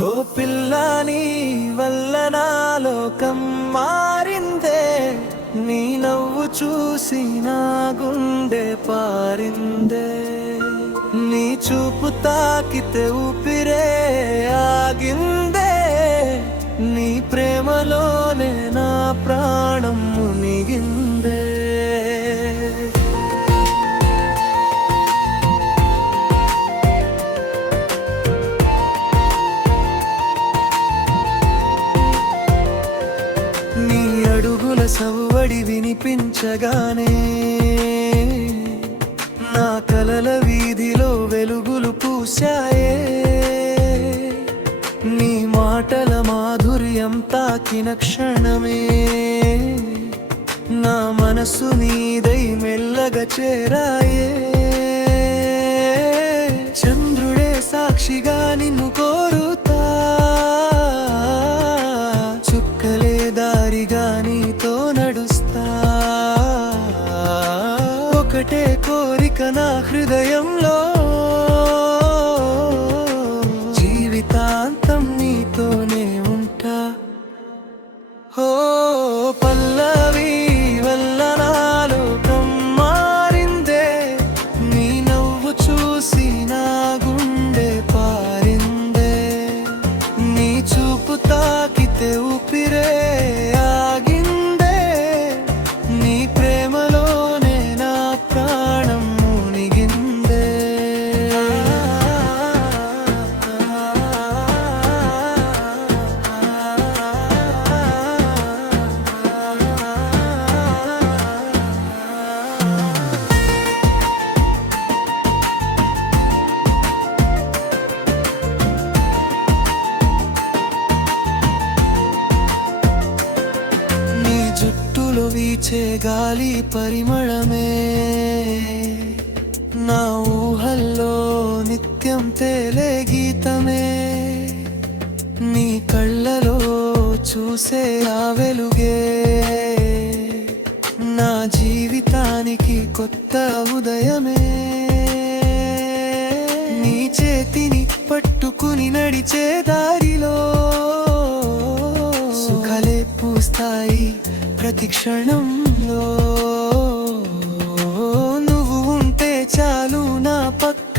ఓ పిల్లా నీ వల్ల నా లోకం మారిందే, నీ నవ్వు చూసి నా గుండె పారిందే, నీ చూపు తాకితే ఊపిరే ఆగిందే, నీ ప్రేమలోనే నా ప్రాణం మునిగిందే. నీ అడుగుల సవ్వడి వినిపించగానే నా కలల వీధిలో వెలుగులు పూశాయే, నీ మాటల మాధుర్యం తాకిన క్షణమే నా మనసు నీదై మెల్లగా చేరాయే. చంద్రుడే సాక్షిగా నిన్ను కోరుతా, చుక్కలే దారిగా నీతో నడుస్తా, ఒకటే కోరిక నా హృదయంలో, జీవితాంతం నీతోనే ఉంటా. ఓ పల్లవి వల్ల నా లోకం మారిందే, నీ నవ్వు చూసి నా గుండె పారిందే, నీ చూపు తాకితే ఊపిరే ఆగిందే, నీ ప్రేమలోనే నా ప్రాణం మునిగిందే. నీ జుట్టులో వీచే గాలి పరిమళమే నా ఊహల్లో నిత్యం తేలే గీతమే, నీ కళ్ళలో చూసే ఆ వెలుగే నా జీవితానికి కొత్త ఉదయమే. నీ చేతిని పట్టుకుని నడిచే దారిలో సుఖాలే పూస్తాయి ప్రతి క్షణంలో, నువ్వు ఉంటే చాలు నా పక్క